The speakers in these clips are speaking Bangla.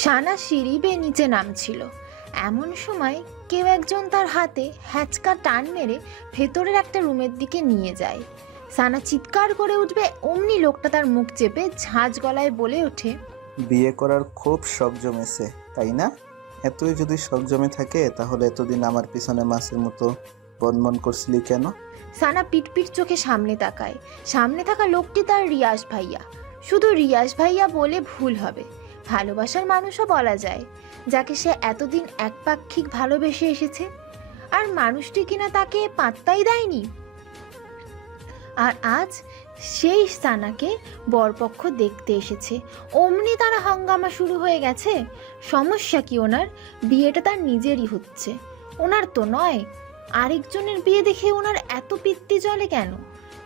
সানা সিঁড়ি বেয়ে নিচে নামছিল, এমন সময় কেউ একজন তার হাতে হ্যাচকা টান মেরে ভেতরের একটা রুমের দিকে নিয়ে যায়। সানা চিৎকার করে উঠবে, অমনি লোকটা তার মুখ চেপে ঝাঁঝ গলায় বলে ওঠে, বিয়ে করার খুব শখ জমেছে তাই না? এতই যদি শখ জমে থাকে তাহলে এতদিন আমার পিছনে মাছের মতো বনবন করছিলি কেন? সানা পিটপিট চোখে সামনে তাকায়। সামনে থাকা লোকটি তার রিয়াজ ভাইয়া। শুধু রিয়াজ ভাইয়া বলে ভুল হবে, ভালোবাসার মানুষও বলা যায়, যাকে সে এতদিন একপাক্ষিক ভালোবেসে এসেছে। আর মানুষটি কিনা তাকে পাত্তাই দেয়নি। আর আজ সেই সানাকে বরপক্ষ দেখতে এসেছে, অমনি তারা হাঙ্গামা শুরু হয়ে গেছে। সমস্যা কি ওনার? বিয়েটা তার নিজেরই হচ্ছে, ওনার তো নয়। আরেকজনের বিয়ে দেখে ওনার এত পিত্তি জ্বলে কেন?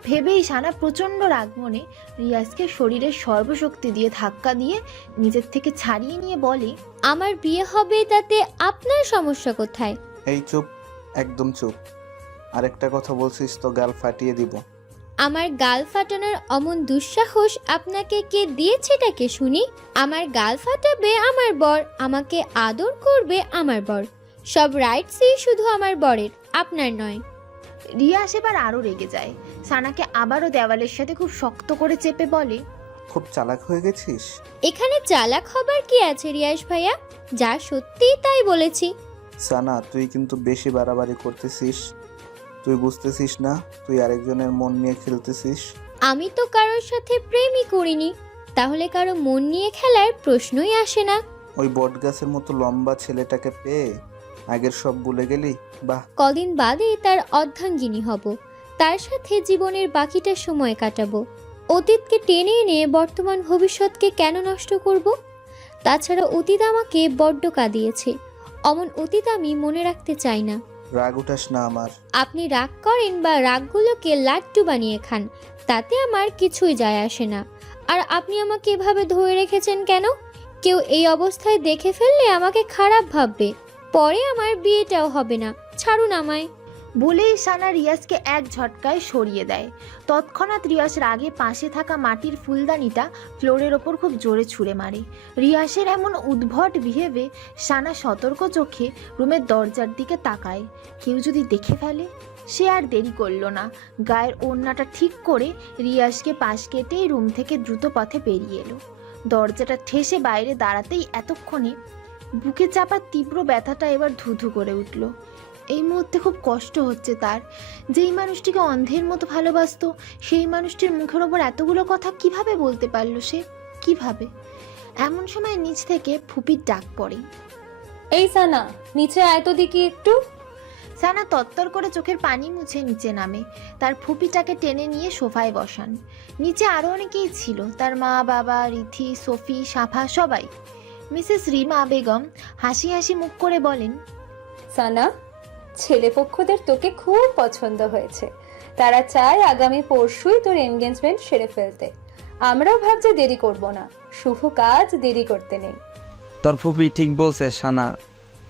ভেবেই সানা প্রচণ্ড রাগ মনে রিয়াজকে শরীরের সর্বশক্তি দিয়ে ধাক্কা দিয়ে নিজের থেকে ছাড়িয়ে নিয়ে বলে, আমার বিয়ে হবে তাতে আপনার সমস্যা কোথায়? এই চুপ, একদম চুপ। আরেকটা কথা বলছিস তো গাল ফাটিয়ে দিব। আমার গাল ফাটানোর অমন দুঃসাহস আপনাকে কে দিয়েছে এটাকে শুনি? আমার গাল ফাটাবে আমার বর, আমাকে আদর করবে আমার বর, সব রাইটসই শুধু আমার বরের, আপনার নয়। রিয়াজ এবার আরও রেগে যায়। সানাকে আবারও দেওয়ালের সাথে খুব শক্ত করে চেপে বলে, খুব চালাক হয়ে গেছিস। এখানে চালাক হবার কি আছে রিয়াজ ভাইয়া? যা সত্যি তাই বলেছি। সানা, তুই কিন্তু বেশি বাড়াবাড়ি করতেছিস। তুই বুঝতেছিস না তুই আরেকজনের মন নিয়ে খেলতেছিস? আমি তো কারোর সাথে প্রেমই করিনি, তাহলে কারো মন নিয়ে খেলার প্রশ্নই আসে না। ওই বটগাছের মতো লম্বা ছেলেটাকে পেয়ে আগের সব ভুলে গেলি? বাহ! কদিন বাদে তার অর্ধাঙ্গিনী হব, তার সাথে জীবনের বাকিটা সময় কাটাবো। অতীতকে টেনে এনে বর্তমান ভবিষ্যৎকে কেন নষ্ট করব? তাছাড়া অতীত আমাকে বড্ড কাঁদিয়েছে, অমন অতীত আমি মনে রাখতে চাই না। রাগ উঠাস না আমার। আপনি রাগ করেন বা রাগগুলোকে লাড্ডু বানিয়ে খান, তাতে আমার কিছুই যায় আসে না। আর আপনি আমাকে এভাবে ধরে রেখেছেন কেন? কেউ এই অবস্থায় দেখে ফেললে আমাকে খারাপ ভাববে, পরে আমার বিয়েটাও হবে না, ছাড়ুন আমায়। বলেই সানা রিয়াজকে এক ঝটকায় সরিয়ে দেয়। তৎক্ষণাৎ রিয়াজ রাগে পাশে থাকা মাটির ফুলদানিটা ফ্লোরের ওপর খুব জোরে ছুঁড়ে মারে। রিয়াজের এমন উদ্ভট বিহেভে সানা সতর্ক চোখে রুমের দরজার দিকে তাকায়, কেউ যদি দেখে ফেলে। সে আর দেরি করলো না, গায়ের ওড়নাটা ঠিক করে রিয়াজকে পাশ কেটেই রুম থেকে দ্রুত পথে বেরিয়ে এলো। দরজাটা ঠেসে বাইরে দাঁড়াতেই এতক্ষণে বুকে চাপা তীব্র ব্যথাটা এবার ধুধু করে উঠল। এই মুহূর্তে খুব কষ্ট হচ্ছে তার। যেই মানুষটিকে অন্ধের মতো ভালোবাসতো, সেই মানুষটির মুখের ওপর এতগুলো কথা কিভাবে বলতে পারলো সে? কিভাবে? এমন সময় নিচ থেকে ফুপির ডাক পড়ে, এই সানা, নিচে আয় তো দেখি একটু। সানা তত্তর করে চোখের পানি মুছে নিচে নামে। তার ফুপিটাকে টেনে নিয়ে সোফায় বসান। নিচে আরও অনেকেই ছিল, তার মা, বাবা, রিথি, সোফি, সাফা, সবাই। মিসেস রিমা বেগম হাসি হাসি মুখ করে বলেন, সানা, ছেলেপক্ষদের তোকে খুব পছন্দ হয়েছে, তারা চায় আগামী পরশুই তোর এনগেজমেন্ট সেরে ফেলতে। আমরাও ভাবছি দেরি করব না, শুভ কাজ দেরি করতে নেই। তোর ফুপি ঠিক বলছে সানা,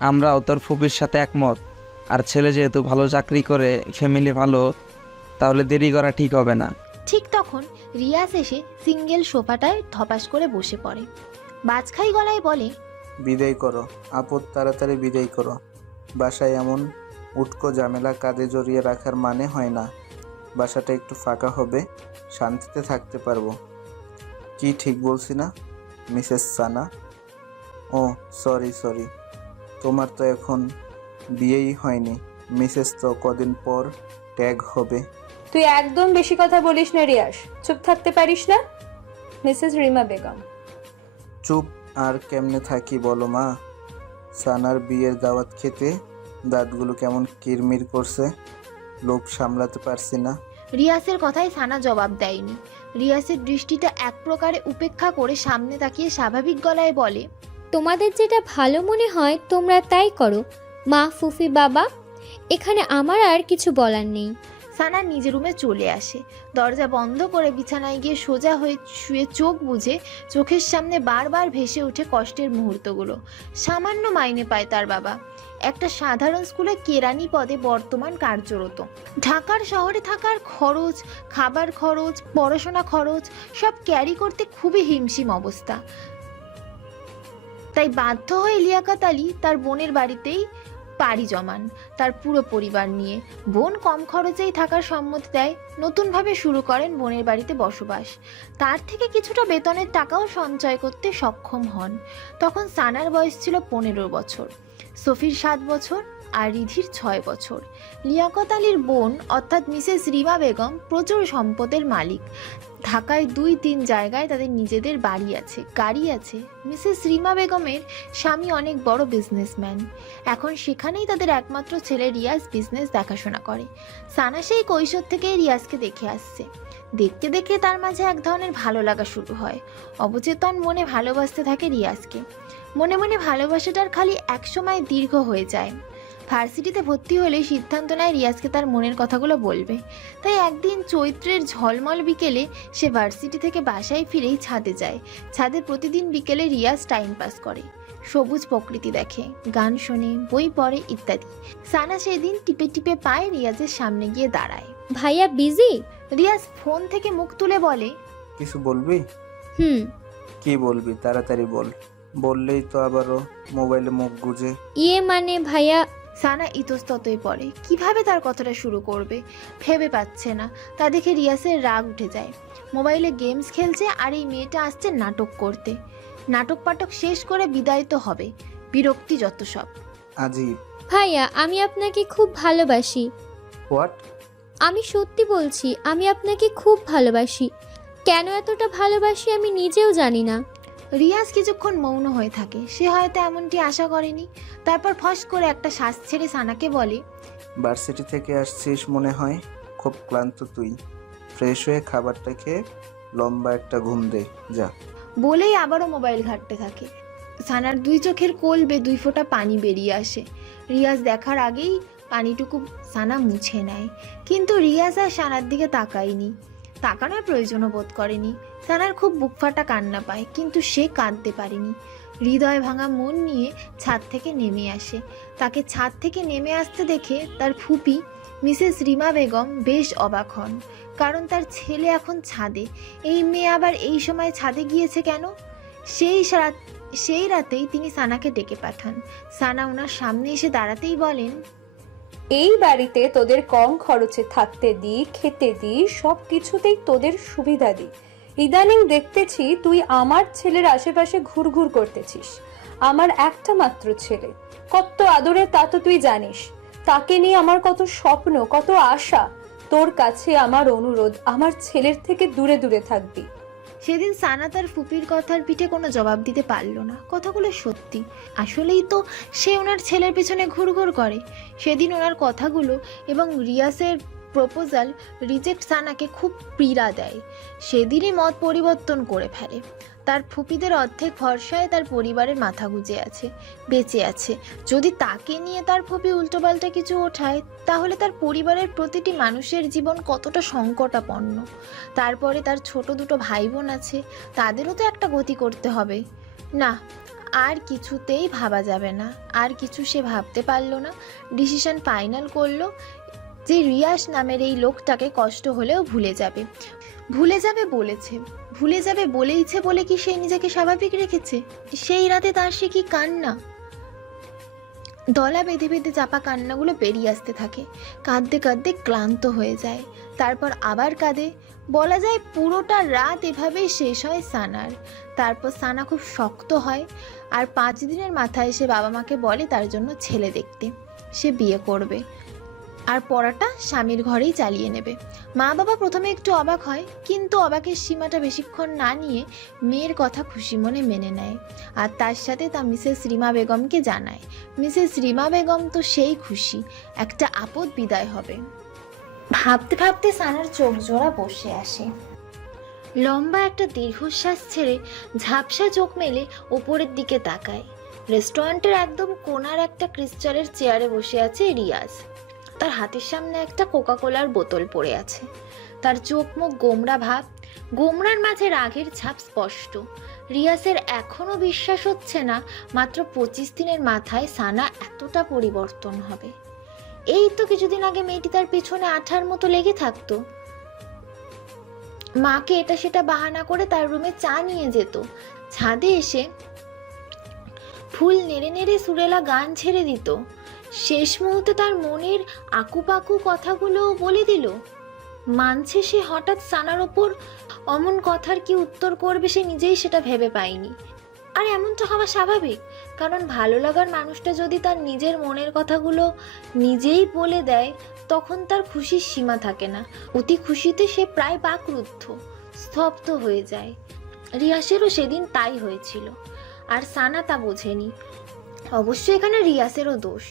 আমরাও তোর ফুপির সাথে একমত। আর ছেলে যেহেতু ভালো চাকরি করে, ফ্যামিলি ভালো, তাহলে দেরি করা ঠিক হবে না। ঠিক তখন রিয়াজ এসে সিঙ্গেল সোফাটায় ধপাস করে বসে পড়ে। বাজখাই গলায় বলে, বিদায় করো আপদ, তাড়াতাড়ি বিদায় করো। বাসায় এমন উটকো ঝামেলা কাঁধে জড়িয়ে রাখার মানে হয় না। বাসাটা একটু ফাঁকা হবে, শান্তিতে থাকতে পারবো। কি ঠিক বলছি না মিসেস সানা? ও সরি, তোমার তো এখন বিয়েই হয়নি। মিসেস তো কদিন পর ট্যাগ হবে। তুই একদম বেশি কথা বলিস না রিয়াস, চুপ থাকতে পারিস না? মিসেস রিমা বেগম। চুপ আর কেমনে থাকি বলো মা? সানার বিয়ের দাওয়াত খেতে দাঁতগুলো কেমন কিরমির করছে, লোভ সামলাতে পারছি না। রিয়াসের কথায় সানা জবাব দেয়নি। রিয়াসের দৃষ্টিটা এক প্রকারে উপেক্ষা করে সামনে তাকিয়ে স্বাভাবিক গলায় বলে, তোমাদের যেটা ভালো মনে হয় তোমরা তাই করো মা, ফুফি, বাবা, এখানে আমার আর কিছু বলার নেই। সানা নিজের রুমে চলে আসে। দরজা বন্ধ করে বিছানায় গিয়ে সোজা হয়ে শুয়ে চোখ বুজে চোখের সামনে বারবার ভেসে ওঠে কষ্টের মুহূর্তগুলো। সামান্য মাইনে পায় তার বাবা, একটা সাধারণ স্কুলে কেরানি পদে বর্তমান কার্যরত। ঢাকার শহরে থাকার খরচ, খাবার খরচ, পড়াশোনা খরচ সব ক্যারি করতে খুবই হিমশিম অবস্থা। তাই বাধ্য হয়ে লিয়াকত আলী তার বোনের বাড়িতেই পাড়ি জমান তার পুরো পরিবার নিয়ে। বোন কম খরচেই থাকার সম্মতি দেয়। নতুনভাবে শুরু করেন বোনের বাড়িতে বসবাস। তার থেকে কিছুটা বেতনের টাকাও সঞ্চয় করতে সক্ষম হন। তখন সানার বয়স ছিল 15 বছর, সফির 7 বছর আর রিধির 6 বছর। লিয়াকত আলীর বোন অর্থাৎ মিসেস রিমা বেগম প্রচুর সম্পদের মালিক। ঢাকায় 2-3 জায়গায় তাদের নিজেদের বাড়ি আছে, গাড়ি আছে। মিসেস রিমা বেগমের স্বামী অনেক বড় বিজনেসম্যান। এখন সেখানেই তাদের একমাত্র ছেলে রিয়াজ বিজনেস দেখাশোনা করে। সানা সেই কৈশোর থেকে রিয়াজকে দেখে আসছে। দেখতে দেখতে তার মাঝে এক ধরনের ভালো লাগা শুরু হয়। অবচেতন মনে ভালোবাসতে থাকে রিয়াজকে। মনে মনে ভালোবাসাটার খালি একসময় দীর্ঘ হয়ে যায়। ভার্সিটিতে ভর্তি হলে সিদ্ধান্ত নেয় রিয়াজকে তার মনের কথাগুলো বলবে। তাই একদিন চৈত্রের ঝলমল বিকেলে সে ভার্সিটি থেকে বাসায় ফিরেই ছাদে যায়। ছাদে প্রতিদিন বিকেলে রিয়াজ টাইম পাস করে, সবুজ প্রকৃতি দেখে, গান শোনে, বই পড়ে ইত্যাদি। সানা সেদিন টিপে টিপে পায় রিয়াজের সামনে গিয়ে দাঁড়ায়। ভাইয়া বিজি? রিয়াজ ফোন থেকে মুখ তুলে বলে, কিছু বলবি? হুম। কি বলবি তাড়াতাড়ি বল। বললেই তো আবারও মোবাইলে মুখ গুজে। মানে ভাইয়া। সানা ইতস্ততই পড়ে, কিভাবে তার কথাটা শুরু করবে ভেবে পাচ্ছে না। তা দেখে রিয়াসের রাগ উঠে যায়। মোবাইলে গেমস খেলছে আর এই মেয়েটা আসছে নাটক করতে। নাটক পাটক শেষ করে বিদায় তো হবে। বিরক্তি যত সব। আজীব। ভাইয়া আমি আপনাকে খুব ভালোবাসি। হোয়াট? আমি সত্যি বলছি, আমি আপনাকে খুব ভালোবাসি। কেন এতটা ভালোবাসি আমি নিজেও জানি না। রিয়াজ কিছুক্ষণ মৌন হয়ে থাকে। সে হয়তো এমনটি আশা করেনি। তারপর ফস করে একটা শ্বাস ছেড়ে সানাকে বলে, ভার্সিটি থেকে আসছিস মনে হয়, খুব ক্লান্ত তুই। ফ্রেশ হয়ে খাবারটা খেয়ে লম্বা একটা ঘুম দে যা। বলেই আবারও মোবাইল ঘাঁটতে থাকে। সানার 2 চোখের কোল বেয়ে 2 ফোঁটা পানি বেরিয়ে আসে। রিয়াজ দেখার আগেই পানিটুকু সানা মুছে নেয়। কিন্তু রিয়াজ আর সানার দিকে তাকায়নি, তাকানোর প্রয়োজনও বোধ করেনি। সানার খুব বুক ফাটা কান্না পায়, কিন্তু সে কাঁদতে পারেনি। হৃদয় ভাঙা মন নিয়ে ছাদ থেকে নেমে আসে। তাকে ছাদ থেকে নেমে আসতে দেখে তার ফুপি মিসেস রিমা বেগম বেশ অবাক হন। কারণ তার ছেলে এখন ছাদে, এই মেয়ে আবার এই সময় ছাদে গিয়েছে কেন? সেই রাতেই তিনি সানাকে ডেকে পাঠান। সানা ওনার সামনে এসে দাঁড়াতেই বলেন, এই বাড়িতে তোদের কম খরচে থাকতে দিই, খেতে দিই, সব কিছুতেই তোদের সুবিধা দিই। ইদানিং দেখতেছি তুই আমার ছেলের আশেপাশে ঘুরঘুর করতেছিস। আমার একটা মাত্র ছেলে, কত আদরে তা তো তুই জানিস। তাকে নিয়ে আমার কত স্বপ্ন, কত আশা। তোর কাছে আমার অনুরোধ, আমার ছেলের থেকে দূরে দূরে থাকবি। সেদিন সানা তার ফুপির কথার পিঠে কোনো জবাব দিতে পারল না। কথাগুলো সত্যি। আসলেই তো সে ওনার ছেলের পেছনে ঘুরঘুর করে। সেদিন ওনার কথাগুলো এবং রিয়াসের প্রপোজাল রিজেক্ট সানাকে খুব পীড়া দেয়। সেদিনই মত পরিবর্তন করে ফেলে। তার ফুপিদের অর্ধেক ভরসায় তার পরিবারের মাথা গুঁজে আছে, বেঁচে আছে। যদি তাকে নিয়ে তার ফুপি উল্টোপাল্টা কিছু ওঠায়, তাহলে তার পরিবারের প্রতিটি মানুষের জীবন কতটা সংকটাপন্ন। তারপরে তার ছোট 2 ভাই বোন আছে, তাদেরও তো একটা গতি করতে হবে। না, আর কিছুতেই ভাবা যাবে না। আর কিছু সে ভাবতে পারল না। ডিসিশন ফাইনাল করলো যে রিয়াস নামের এই লোকটাকে কষ্ট হলেও ভুলে যাবে। ভুলে যাবে বলেছে, ভুলে যাবে বলেইছে বলে কি সে নিজেকে স্বাভাবিক রেখেছে? সেই রাতে তার সে কি কান্না! দলা বেঁধে বেঁধে চাপা কান্নাগুলো বেরিয়ে আসতে থাকে। কাঁদতে কাঁদতে ক্লান্ত হয়ে যায়। তারপর আবার কাঁদে। বলা যায় পুরোটা রাত এভাবেই শেষ হয় সানার। তারপর সানা খুব শক্ত হয়। আর 5 দিনের মাথায় সে বাবা মাকে বলে তার জন্য ছেলে দেখতে। সে বিয়ে করবে আর পড়াটা স্বামীর ঘরেই চালিয়ে নেবে। মা বাবা প্রথমে একটু অবাক হয়, কিন্তু অবাকের সীমাটা বেশিক্ষণ না নিয়ে মেয়ের কথা খুশি মনে মেনে নেয়। আর তার সাথে তা মিসেস রিমা বেগমকে জানায়। মিসেস রিমা বেগম তো সেই খুশি, একটা আপদ বিদায় হবে। ভাবতে ভাবতে সানার চোখ জোড়া বসে আসে। লম্বা একটা দীর্ঘশ্বাস ছেড়ে ঝাপসা চোখ মেলে ওপরের দিকে তাকায়। রেস্টুরেন্টের একদম কোণার একটা ক্রিস্টালের চেয়ারে বসে আছে রিয়াজ। তার হাতের সামনে একটা কোকাকোলার বোতল পড়ে আছে। তার চোখ মুখ গোমরা ভাব, গোমরার মাঝে রাগের ছাপ স্পষ্ট। রিয়াসের এখনও বিশ্বাস হচ্ছে না মাত্র 25 দিনের মাথায় সানা এতটা পরিবর্তন হবে। এই তো কিছুদিন আগে মেয়েটি তার পিছনে আঠার মতো লেগে থাকতো, মাকে এটা সেটা বাহানা করে তার রুমে চা নিয়ে যেত, ছাদে এসে ফুল নেড়ে নেড়ে সুরেলা গান ছেড়ে দিত, শেষ মুহূর্তে তার মনের আকুপাকু কথাগুলো বলে দিল। মানছে সে হঠাৎ সানার ওপর অমন কথার কি উত্তর করবে সে নিজেই সেটা ভেবে পায়নি। আর এমনটা হওয়া স্বাভাবিক, কারণ ভালো লাগার মানুষটা যদি তার নিজের মনের কথাগুলো নিজেই বলে দেয় তখন তার খুশির সীমা থাকে না। অতি খুশিতে সে প্রায় বাকরুদ্ধ, স্তব্ধ হয়ে যায়। রিয়াসেরও সেদিন তাই হয়েছিল, আর সানা তা বোঝেনি। অবশ্য এখানে রিয়াসেরও দোষ,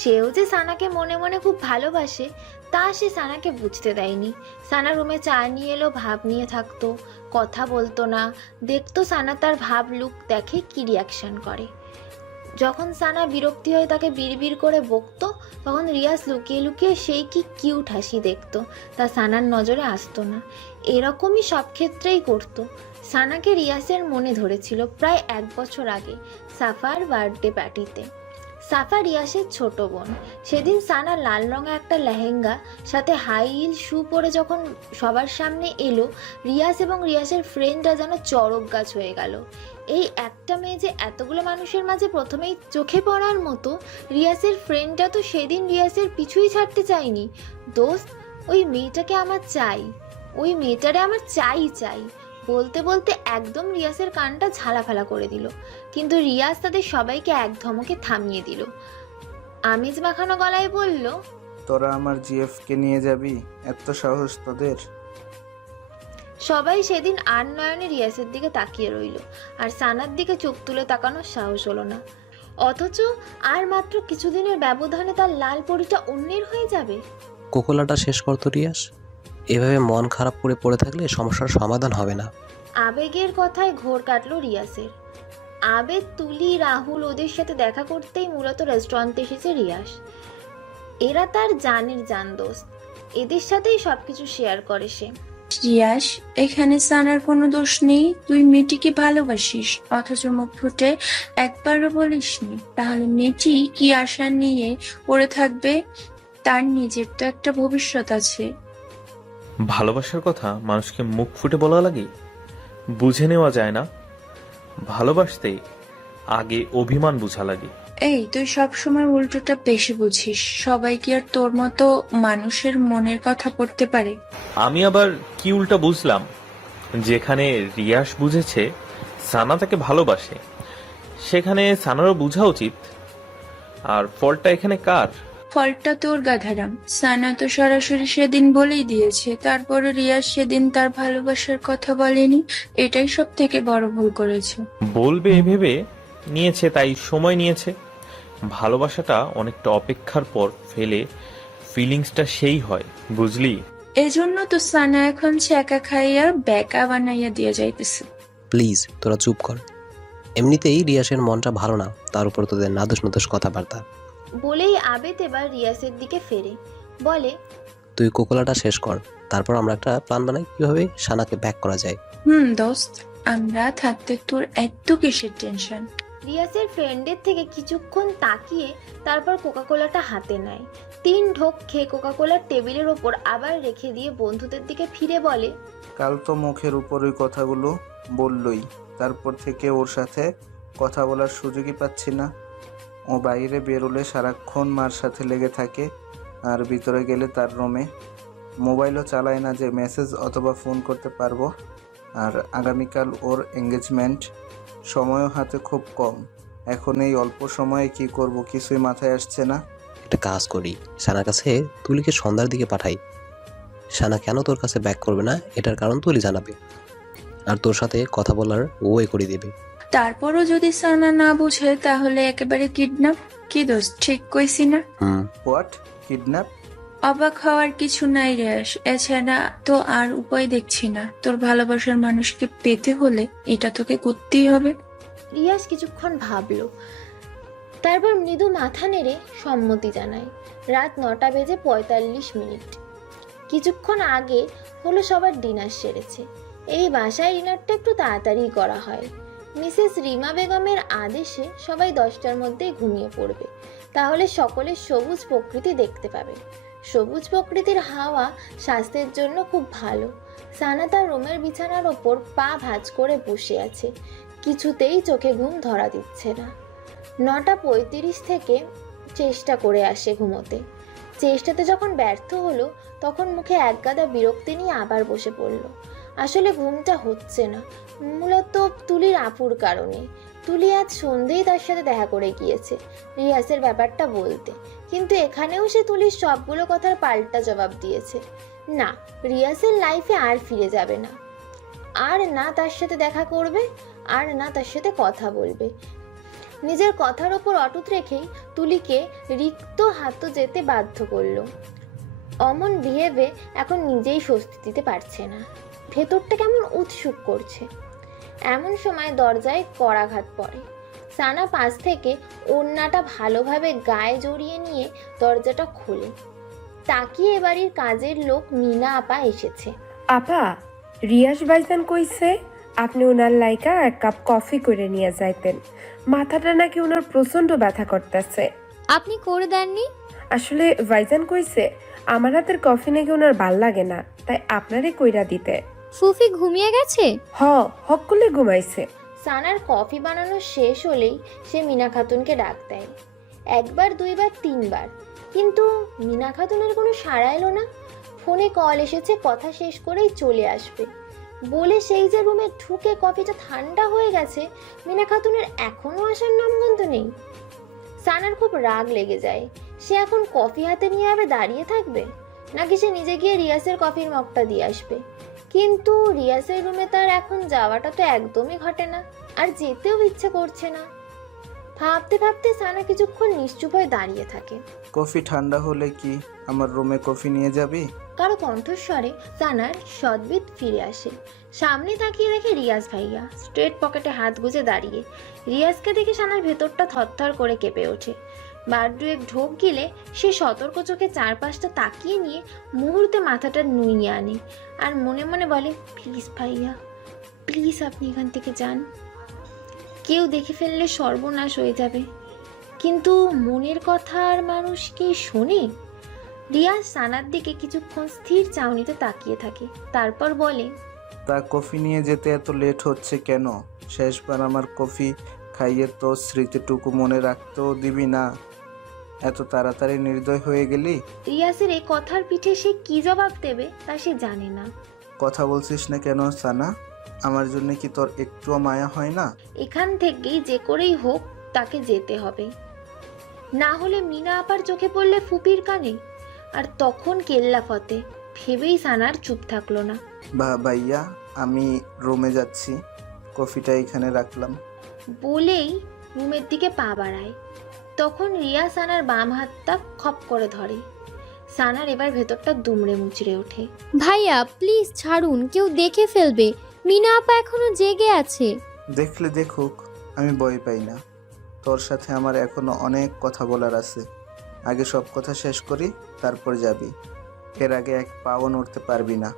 সেও যে সানাকে মনে মনে খুব ভালোবাসে তা সে সানাকে বুঝতে দেয়নি। সানা রুমে চা নিয়ে এলো, ভাব নিয়ে থাকতো, কথা বলতো না, দেখতো সানা তার ভাব লুক দেখে কি রিয়াকশন করে। যখন সানা বিরক্তি হয়ে তাকে বিড়বিড় করে বকতো তখন রিয়াস লুকিয়ে লুকিয়ে সেই কি কিউট হাসি দেখতো, তা সানার নজরে আসতো না। এরকমই সব ক্ষেত্রেই করতো। সানাকে রিয়াসের মনে ধরেছিল প্রায় 1 বছর আগে সাফার বার্থডে পার্টিতে। সাফা রিয়াসের ছোট বোন। সেদিন সানা লাল রঙা একটা লেহেঙ্গা সাথে হাই হিল শু পরে যখন সবার সামনে এলো, রিয়াস এবং রিয়াসের ফ্রেন্ডরা যেন চড়ক গাছ হয়ে গেল। এই একটা মেয়ে যে এতগুলো মানুষের মাঝে প্রথমেই চোখে পড়ার মতো। রিয়াসের ফ্রেন্ডরা তো সেদিন রিয়াসের পিছুই ছাড়তে চায়নি। দোস্ত, ওই মেয়েটাকে আমার চাই, ওই মেয়েটারে আমার চাই চাই বলতে বলতে একদম রিয়াসের কানটা ঝালাফালা করে দিল। কিন্তু রিয়াস তাদের সবাইকে এক ধমকে থামিয়ে দিল। আমেজ মাখানো গলায় বলল, তোরা আমার জিএফকে নিয়ে যাবি? এত সাহস তোদের? সবাই সেদিন আর নয়নে রিয়াসের দিকে তাকিয়ে রইল, আর সানার দিকে চোখ তুলে তাকানোর সাহস হলো না। অথচ আর মাত্র কিছুদিনের ব্যবধানে তার লাল পরিটা অন্যের হয়ে যাবে। কোকোলাটা শেষ করতো রিয়াস। এভাবে মন খারাপ করে পড়ে থাকলে সমস্যার সমাধান হবে না। আবেগের কথায় ঘোর কাটলো রিয়াসের। আবেগ, তুলি, রাহুল ওদের সাথে দেখা করতেই মূলত রেস্টুরেন্টে এসেছে রিয়াস। এরা তার জানের জান দোস্ত, এদের সাথেই সবকিছু শেয়ার করে সে। রিয়াস, এখানে সানার কোনো দোষ নেই। তুই মেয়েটিকে ভালোবাসিস অথচ মুখ ফুটে একবারও বলিসনি। তাহলে মেয়েটি কি আশা নিয়ে পড়ে থাকবে? তার নিজের তো একটা ভবিষ্যৎ আছে। ভালোবাসার কথা মানুষকে মুখ ফুটে বলা লাগে? বুঝে নেওয়া যায় না? ভালোবাসতে আগে অভিমান বুঝা লাগে। এই, তুই সবসময় উল্টোটা বেশি বুঝিস। সবাই কি আর তোর মতো মানুষের মনের কথা পড়তে পারে? আমি আবার কি উল্টা বুঝলাম? যেখানে রিয়াস বুঝেছে সানা তাকে ভালোবাসে, সেখানে সানারও বোঝা উচিত। আর ফলটা এখানে কার? ফলটা তোর গাধারাম। সানা তো সরাসরি সেদিন বলেই দিয়েছে, তারপরে রিয়াজ সেদিন তার ভালোবাসার কথা বলেনি। এটাই সব থেকে বড় ভুল করেছে। বলবে ভেবে নিয়েছে, তাই সময় নিয়েছে। ভালোবাসাটা অনেকটা অপেক্ষার পর ফেলে ফিলিংসটা সেই হয়, বুঝলি? এজন্য তো সানা এখন ছ্যাঁকা খাইয়া ব্যাকা বানাইয়া দিয়ে যাইতেছে। প্লিজ তোরা চুপ কর। এমনিতেই রিয়াসের মনটা ভালো না, তার উপর তোদের নাদোষ নাদোষ কথাবার্তা। বলেই আবেদ এবার রিয়াসের দিকে ফেরে বলে, তুই কোকোলাটা শেষ কর, তারপর আমরা একটা প্ল্যান বানাই কিভাবে সানাকে ব্যাক করা যায়। দোস্ত, আমরা থাকতে তোর এত কিসের টেনশন? রিয়াসের ফ্রেন্ডের থেকে কিছুক্ষণ তাকিয়ে তারপর কোকাকোলাটা হাতে নেয়। 3 ঢোক খেয়ে কোকাকোলার টেবিলের ওপর আবার রেখে দিয়ে বন্ধুদের দিকে ফিরে বলে, কাল তো মুখের উপর ওই কথাগুলো বললই, তারপর থেকে ওর সাথে কথা বলার সুযোগই পাচ্ছি না। ও বাইরে বেরোলে সারাক্ষণ মার সাথে লেগে থাকে, আর ভিতরে গেলে তার রুমে। মোবাইলও চালায় না যে মেসেজ অথবা ফোন করতে পারবো। আর আগামীকাল ওর এঙ্গেজমেন্ট, সময়ও হাতে খুব কম। এখন এই অল্প সময়ে কি করব কিছুই মাথায় আসছে না। একটা কাজ করি, সানার কাছে তুলিকে সন্ধ্যার দিকে পাঠাই। সানা কেন তোর কাছে ব্যাক করবে না এটার কারণ তুলি জানাবে, আর তোর সাথে কথা বলার ওই করে দেবে। তারপরও যদি সানা না বুঝে তাহলে একেবারে কিডন্যাপ। কি দোস্ত, ঠিক কইছি না? হোয়াট? কিডন্যাপ? অবাক হওয়ার কিছু নাই রেশ। এছাড়া তো আর উপায় দেখছি না। তোর ভালোবাসার মানুষকে পেতে হলে এটা তোকে করতেই হবে। রিয়াস কিছুক্ষণ ভাবলো, তারপর মৃদু মাথা নেড়ে সম্মতি জানায়। রাত 9:45। কিছুক্ষণ আগে হলো সবার ডিনার সেরেছে। এই বাসায় ডিনারটা একটু তাড়াতাড়ি করা হয়। মিসেস রিমা বেগমের আদেশে সবাই 10টার মধ্যেই ঘুমিয়ে পড়বে, তাহলে সকলে সবুজ প্রকৃতি দেখতে পাবে। সবুজ প্রকৃতির হাওয়া স্বাস্থ্যের জন্য খুব ভালো। সানা তার রুমের বিছানার ওপর পা ভাঁজ করে বসে আছে, কিছুতেই চোখে ঘুম ধরা দিচ্ছে না। 9:35 থেকে চেষ্টা করে আসে ঘুমোতে। চেষ্টাতে যখন ব্যর্থ হলো তখন মুখে একগাদা বিরক্তি নিয়ে আবার বসে পড়ল। আসলে ঘুমটা হচ্ছে না, মূলত তুলির আপুর কারণে। তুলি আজ সন্ধেই তার সাথে দেখা করে গিয়েছে রিয়াসের ব্যাপারটা বলতে, কিন্তু এখানেও সে তুলির সবগুলো কথার পাল্টা জবাব দিয়েছে। না, রিয়াসের লাইফে আর ফিরে যাবে না, আর না তার সাথে দেখা করবে, আর না তার সাথে কথা বলবে। নিজের কথার ওপর অটুট রেখেই তুলিকে রিক্ত হাত যেতে বাধ্য করলো। অমন বিহেভে এখন নিজেই স্বস্তি দিতে পারছে না, ভেতরটা কেমন উৎসুক করছে। এমন সময় দরজায় কড়াঘাত পড়ে। সানা পাশ থেকে ওড়নাটা ভালোভাবে গায়ে জড়িয়ে নিয়ে দরজাটা খোলে। তাকিয়ে বাড়ির কাজের লোক মিনা আপা এসেছে। আপা, রিয়াজ ভাইজান কইছে আপনি ওনার লাইকা 1 কাপ কফি করে নিয়ে যাইতেন। মাথাটা নাকি ওনার প্রচন্ড ব্যথা করতেছে। আপনি করে দেননি? আসলে ভাইজান কইছে আমার হাতের কফি নাকি ওনার ভাল লাগে না, তাই আপনারে কইরা দিতে। ফুফি ঘুমিয়ে গেছে? হক করলে ঘুমাইছে। সানার কফি বানানো শেষ হলেই সে মিনা খাতুনকে ডাক দেয়। 1 বার 2 বার 3 বার, কিন্তু মিনা খাতুনের কোনো সাড়া এলো না। ফোনে কল এসেছে কথা শেষ করেই চলে আসবে বলে, সেই যে রুমে ঢুকে কফিটা ঠান্ডা হয়ে গেছে, মিনা খাতুনের এখনও আসার নামগন্ধ নেই। সানার খুব রাগ লেগে যায়। সে এখন কফি হাতে নিয়ে আবার দাঁড়িয়ে থাকবে, নাকি সে নিজে গিয়ে রিয়াসের কফির মগটা দিয়ে আসবে। কিন্তু রিয়াসের রুমে তার এখন যাওয়াটা তো একদমই ঘটে না, আর যেতেও ইচ্ছে করছে না। ভাবতে ভাবতে সানা কিছুক্ষণ নিশ্চুপ হয়ে দাঁড়িয়ে থাকে। কফি ঠান্ডা হলে কি আমার রুমে কফি নিয়ে যাবি? কারো কণ্ঠস্বরে সানার সদ্বিত ফিরে আসে। সামনে তাকিয়ে দেখে রিয়াজ ভাইয়া স্ট্রেট পকেটে হাত গুজে দাঁড়িয়ে। রিয়াজকে দেখে সানার ভেতরটা থরথর করে কেঁপে ওঠে। বার দুয়েক ঢোক গিলে সে সতর্ক চোখে চারপাশটা তাকিয়ে নিয়ে মুহূর্তে মাথাটা নুইয়ে আনে, আর মনে মনে বলে, প্লিজ ভাইয়া, প্লিজ আপনি এখান থেকে যান, কেউ দেখে ফেললে সর্বনাশ হয়ে যাবে। কিন্তু মনের কথা আর মানুষ কি শোনে? রিয়াজ সানার দিকে কিছুক্ষণ স্থির চাউনিতে তাকিয়ে থাকে, তারপর বলে, তা কফি নিয়ে যেতে এত লেট হচ্ছে কেন? শেষবার আমার কফি খাইয়ে তো স্মৃতিটুকু মনে রাখতেও দিবি না, এত তাড়াতাড়ি নির্দয় হয়ে গেলি। রিয়াজের এই কথার পিঠে সে কি জবাব দেবে তা সে জানে না। কথা বলছিস না কেন সানা? আমার জন্য কি তোর একটুও মায়া হয় না? এখান থেকেই যে করেই হোক তাকে যেতে হবে, না হলে মিনা আপার চোখে পড়লে ফুপির কানে, আর তখন কেল্লা ফতে। ভেবেই সানার চুপ থাকলো না। ভাইয়া, আমি রুমে যাচ্ছি, কফিটা এখানে রাখলাম বলেই রুমের দিকে পা বাড়ায়। তখন রিয়া সানার বাম হাতটা খপ করে ধরে। সানার এবার ভেতরটা দুমড়ে মুচড়ে ওঠে। ভাইয়া প্লিজ ছাড়ুন, কেউ দেখে ফেলবে। মিনা আপা এখনো জেগে আছে। দেখলে দেখুক, আমি ভয় পাই না। তোর সাথে আমার এখনো অনেক কথা বলার আছে। আগে সব কথা শেষ করি, তারপর যাবি। এর আগে 1 পাও নড়তে পারবি না।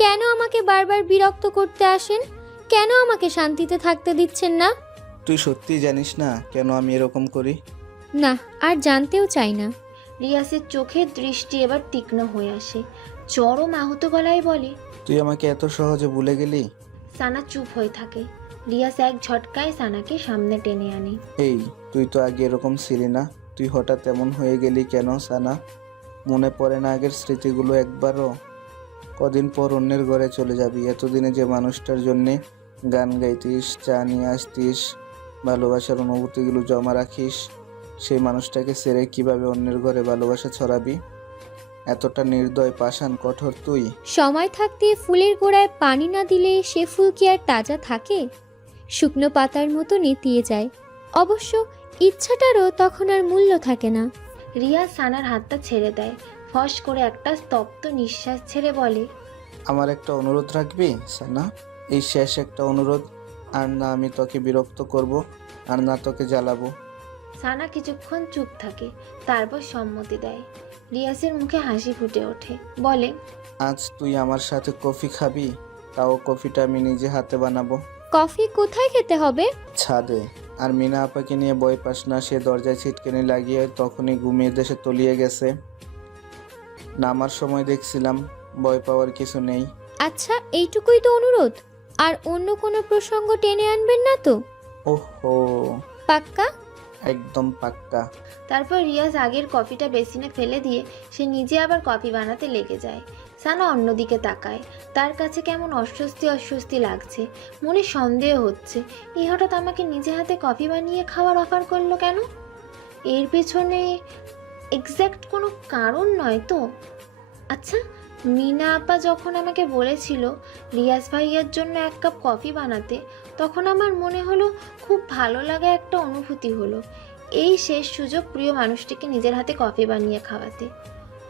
কেন আমাকে বারবার বিরক্ত করতে আসেন? কেন আমাকে শান্তিতে থাকতে দিচ্ছেন না? তুই সত্যিই জানিস না কেন আমি এরকম করি? না, আর জানতেও চাই না। রিয়াসের চোখের দৃষ্টি এবার তীক্ষ্ণ হয়ে আসে। চরম আহত গলায় বলে, তুই আমাকে এত সহজে ভুলে গেলি? সানা চুপ হয়ে থাকে। রিয়াস এক ঝটকায় সানাকে সামনে টেনে আনে। এই, তুই তো আগে এরকম ছিলি না, তুই হঠাৎ এমন হয়ে গেলি কেন সানা? মনে পড়ে না আগের স্মৃতিগুলো একবারও? কদিন পর অন্যের ঘরে চলে যাবি। এতদিনে যে মানুষটার জন্যে গান গাইতিস, চা নিয়ে আসতিস, ভালোবাসার অনুভূতিগুলো জমা রাখিস, সেই মানুষটাকে ছেড়ে কিভাবে অন্যের ঘরে ভালোবাসা ছড়াবি? এতটা নির্দয়, পাষাণ, কঠোর তুই। সময় থাকতে ফুলের গোড়ায় পানি না দিলে সে ফুল কি আর তাজা থাকে? শুকনো পাতার মতো নেতিয়ে যায়। অবশ্য ইচ্ছাটারও তখন আর মূল্য থাকে না। রিয়া সানার হাতটা ছেড়ে দেয়। ফস করে একটা স্তব্ধ নিঃশ্বাস ছেড়ে বলে, আমার একটা অনুরোধ রাখবি সানা? এই শেষ একটা অনুরোধ। আর না আমি তোকে বিরক্ত করব, আর না তোকে জ্বালাবো। সানা কিছুক্ষণ চুপ থাকে, তারপর সম্মতি দেয়। রিয়াসের মুখে হাসি ফুটে ওঠে, বলে, আজ তুই আমার সাথে কফি খাবি, তাও কফিটা আমি নিজে হাতে বানাবো। কফি কোথায় খেতে হবে? ছাদে। আর মিনা আপাকে নিয়ে বই পাস না, সে দরজায় ছিটকেনি লাগিয়ে তখনই ঘুমিয়ে দেশে তলিয়ে গেছে। নামার সময় দেখছিলাম, ভয় পাওয়ার কিছু নেই। আচ্ছা, এইটুকুই তো অনুরোধ? আর অন্য কোনো প্রসঙ্গ টেনে আনবেন না তো? ওহো, পাক্কা? একদম পাক্কা। তারপর রিয়াজ আগের কফিটা বেসিনে ফেলে দিয়ে সে নিজে আবার কফি বানাতে লেগে যায়। সানা অন্যদিকে তাকায়। তার কাছে কেমন অস্বস্তি অস্বস্তি লাগছে। মনে সন্দেহ হচ্ছে, এই হঠাৎ আমাকে নিজে হাতে কফি বানিয়ে খাওয়ার অফার করলো কেন? এর পেছনে এক্স্যাক্ট কোনো কারণ নয় তো? আচ্ছা, মিনা আপা যখন আমাকে বলেছিল রিয়াজ ভাইয়ার জন্য 1 কাপ কফি বানাতে, তখন আমার মনে হলো খুব ভালো লাগা একটা অনুভূতি হলো। এই শেষ সুযোগ প্রিয় মানুষটিকে নিজের হাতে কফি বানিয়ে খাওয়াতে।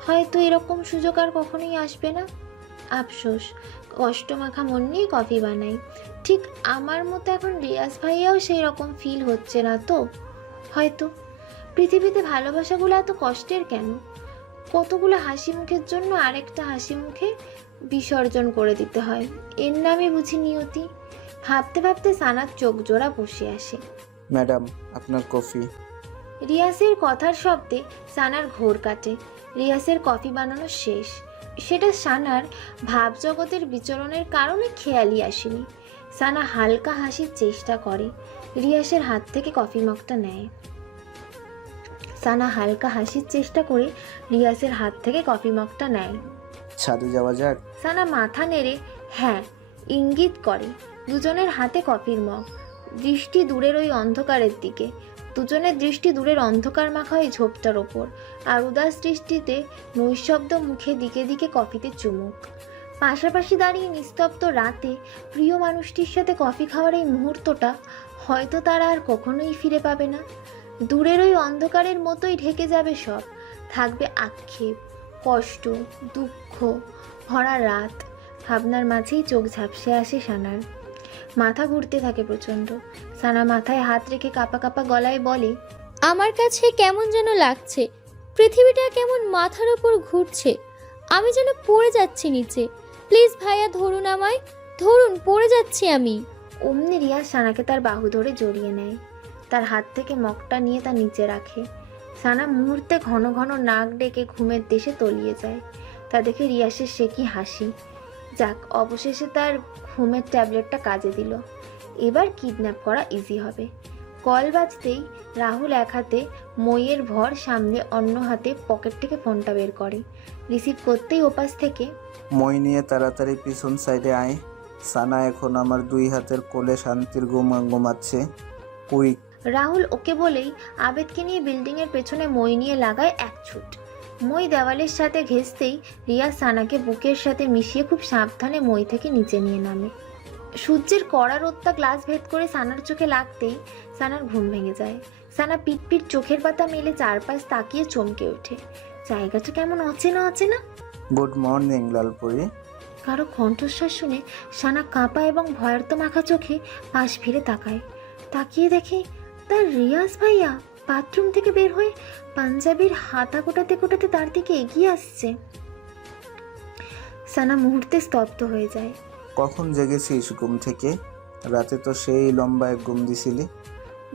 হয়তো এরকম সুযোগ আর কখনোই আসবে না। আফসোস, কষ্টমাখা মন নিয়ে কফি বানাই। ঠিক আমার মতো এখন রিয়াজ ভাইয়াও সেই রকম ফিল হচ্ছে না তো? হয়তো। পৃথিবীতে ভালোবাসাগুলো এত কষ্টের কেন? কতগুলো হাসি মুখের জন্য আরেকটা হাসি মুখে বিসর্জন করে দিতে হয়। এর নামে বুঝি নিয়তি? ভাবতে ভাবতে সানার চোখ জোড়া বসে আসে। ম্যাডাম, আপনার কফি। রিয়াসের কথার শব্দে সানার ঘোর কাটে। রিয়াসের কফি বানানো শেষ। সেটা সানার ভাবজগতের বিচরণের কারণে খেয়ালই আসেনি। সানা হালকা হাসির চেষ্টা করে, রিয়াসের হাত থেকে কফি মগটা নেয়। সানা হালকা হাসির চেষ্টা করে রিয়াসের হাত থেকে কফি মগটা নেয়। ছাদে যাওয়া যাক? সানা মাথা নেড়ে হ্যাঁ ইঙ্গিত করে। দুজনের হাতে কফির মগ, দৃষ্টি দূরের ওই অন্ধকারের দিকে। দুজনের দৃষ্টি দূরের অন্ধকার মাখা ওই ঝোপটার ওপর, আর উদাস দৃষ্টিতে নৈশব্দ মুখে দিকে দিকে কফিতে চুমুক। পাশাপাশি দাঁড়িয়ে নিস্তব্ধ রাতে প্রিয় মানুষটির সাথে কফি খাওয়ার এই মুহূর্তটা হয়তো তারা আর কখনোই ফিরে পাবে না। দূরের ওই অন্ধকারের মতোই ঢেকে যাবে সব। থাকবে আক্ষেপ, কষ্ট, দুঃখ ভরা রাত। ভাবনার মাঝেই চোখ ঝাপসে আসে সানার। মাথা ঘুরতে থাকে প্রচণ্ড। সানা মাথায় হাত রেখে কাঁপা কাঁপা গলায় বলে, আমার কাছে কেমন যেন লাগছে, পৃথিবীটা কেমন মাথার ওপর ঘুরছে। আমি যেন পড়ে যাচ্ছি নিচে। প্লিজ ভাইয়া ধরুন আমায়, ধরুন, পড়ে যাচ্ছি আমি। অমনি রিয়াজ সানাকে তার বাহু ধরে জড়িয়ে নেয়। তার হাত থেকে মগটা নিয়ে তার নিচে রাখে। সানা মুহূর্তে ঘন ঘন নাক ডেকে ঘুমের দেশে তলিয়ে যায়। তা দেখে রিয়াসের সে কি হাসি। যাক, অবশেষে তার ঘুমের ট্যাবলেটটা কাজে দিল। এবার কিডন্যাপ করা ইজি হবে। কল বাজতেই রাহুল এক হাতে মইয়ের ভর সামনে, অন্য হাতে পকেট থেকে ফোনটা বের করে। রিসিভ করতেই ওপাশ থেকে, মই নিয়ে তাড়াতাড়ি পিছন সাইডে আয়। সানা এখন আমার 2 হাতের কোলে শান্তির ঘুমাচ্ছে। কুইক। রাহুল ওকে বলেই আবেদকে নিয়ে বিল্ডিংয়ের পেছনে মই নিয়ে লাগায় এক ছুট। মই দেওয়ালের সাথে ঘেঁষতেই রিয়া সানাকে বুকের সাথে মিশিয়ে খুব সাবধানে মই থেকে নিচে নিয়ে নামে। সূর্যের কড়া রোদটা গ্লাস ভেদ করে সানার চোখে লাগতেই সানার ঘুম ভেঙে যায়। সানা পিট চোখের পাতা মেলে চারপাশ তাকিয়ে চমকে ওঠে। জায়গাটা কেমন অচেনা অচেনা। গুড মর্নিং লালপুরি। কারো কণ্ঠস্বর শুনে সানা কাঁপা এবং ভয়ার্ত মাখা চোখে পাশ ফিরে তাকায়। তাকিয়ে দেখে তার রিয়াজ ভাইয়া বাথরুম থেকে বের হয়ে পাঞ্জাবির হাতা কোটাতে কোটাতে তার দিকে এগিয়ে আসছে। সানা মুহূর্তে স্তব্ধ হয়ে যায়। কখন জেগেছিস ঘুম থেকে? রাতে তো সেই লম্বা এক ঘুম দিছিলি।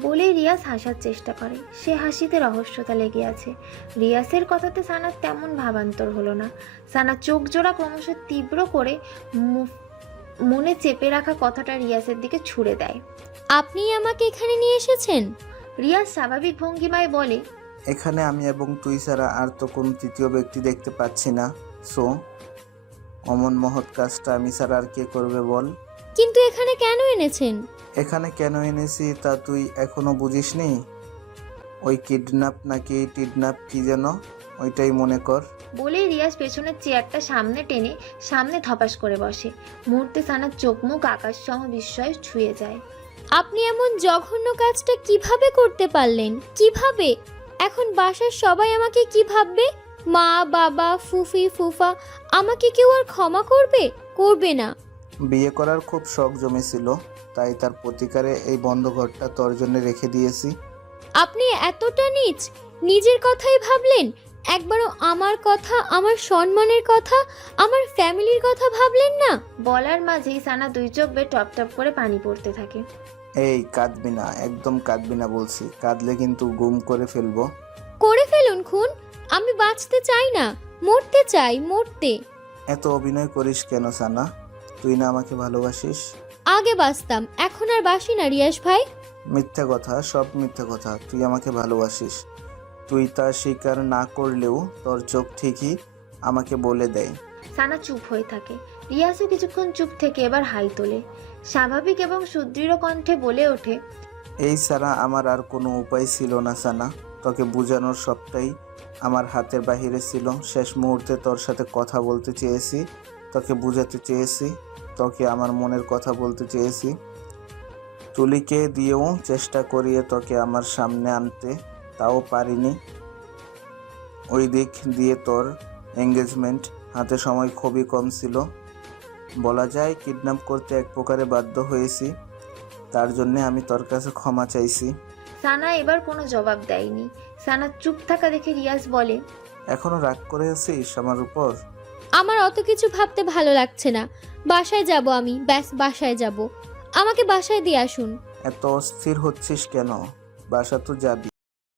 বলেই রিয়াজ হাসার চেষ্টা করে। সে হাসিতে রহস্যতা লেগে আছে। রিয়াজের কথাতে সানার তেমন ভাবান্তর হলো না। সানা চোখ জোড়া ক্রমশ তীব্র করে মনে চেপে রাখা কথাটা রিয়াজের দিকে ছুড়ে দেয়। আপনি আমাকে এখানে নিয়ে এসেছেন? রিয়াজ স্বাভাবিক ভঙ্গিমায় বলে, এখানে আমি এবং তুই ছাড়া আর তো কোনো তৃতীয় ব্যক্তি দেখতে পাচ্ছি না। সো অমন মহৎ কাজটা আমি ছাড়া আর কে করবে বল? কিন্তু এখানে কেন এনেছেন? এখানে কেন এনেছি তা তুই এখনো বুঝিসনি? ওই কিডন্যাপ নাকি টিডন্যাপ কি যেন, ওইটাই মনে কর। বলেই রিয়াজ পেছনের চেয়ারটা সামনে টেনে সামনে ধপাস করে বসে। মুহূর্তে সানার চোখ মুখ আকাশ সম বিস্ময়ে ছুঁয়ে যায়। আপনি এমন জঘন্য কাজটা কিভাবে করতে পারলেন? কিভাবে? এখন বাসার সবাই আমাকে কি ভাববে? মা, বাবা, ফুফি, ফুফা আমাকে কেউ আর ক্ষমা করবে? করবে না। বিয়ে করার খুব শখ জমেছিল, তাই তার প্রতিকারে এই বন্ধ ঘরটা তোর জন্য রেখে দিয়েছি। আপনি এতটা নীচ, নিজের কথাই ভাবলেন? একবারও আমার কথা, আমার সম্মানের কথা, আমার ফ্যামিলির কথা ভাবলেন না? বলার মাঝেই সানা দুই চোখ বেয়ে টপ টপ করে পানি পড়তে থাকে। এই কাঁদবি না, একদম কাঁদবি না বলছি, কাঁদলে কিন্তু গুম করে ফেলবো। করে ফেলুন খুন, আমি বাঁচতে চাই না, মরতে চাই, মরতে। এত অভিনয় করিস কেন সানা? তুই না আমাকে ভালোবাসিস? আগে বাঁচতাম, এখন আর বাসি না রিয়াজ ভাই। মিথ্যা কথা, সব মিথ্যা কথা। তুই আমাকে ভালোবাসিস, তুই তা স্বীকার না করলেও তোর চোখ ঠিকই আমাকে বলে দেয়। সানা চুপ হয়ে থাকে। রিয়াজও কিছুক্ষণ চুপ থেকে এবার হাই তোলে। স্বাভাবিক এবং সুদৃঢ় কণ্ঠে বলে ওঠে, এই ছাড়া আমার আর কোনো উপায় ছিল না সানা। তোকে বোঝানোর সবটাই আমার হাতের বাহিরে ছিল। শেষ মুহূর্তে তোর সাথে কথা বলতে চেয়েছি, তোকে বোঝাতে চেয়েছি, তোকে আমার মনের কথা বলতে চেয়েছি। তুলিকে দিয়েও চেষ্টা করিয়ে তোকে আমার সামনে আনতে, তাও পারিনি। ওই দিক দিয়ে তোর এঙ্গেজমেন্ট, হাতে সময় খুবই কম ছিল। বলা যায় কিডন্যাপ করতে এক প্রকারে বাধ্য হয়েছি। তার জন্যে আমি তোর কাছে ক্ষমা চাইছি। সানা এবার কোনো জবাব দেয়নি। সানা চুপ থাকা দেখে রিয়াজ বলে, এখনো রাগ করে আছিস আমার উপর? আমার অত কিছু ভাবতে ভালো লাগছে না, বাসায় যাব আমি, ব্যাস বাসায় যাব। আমাকে বাসায় দিয়ে আসুন। এত অস্থির হচ্ছিস কেন? বাসা তো যাবি।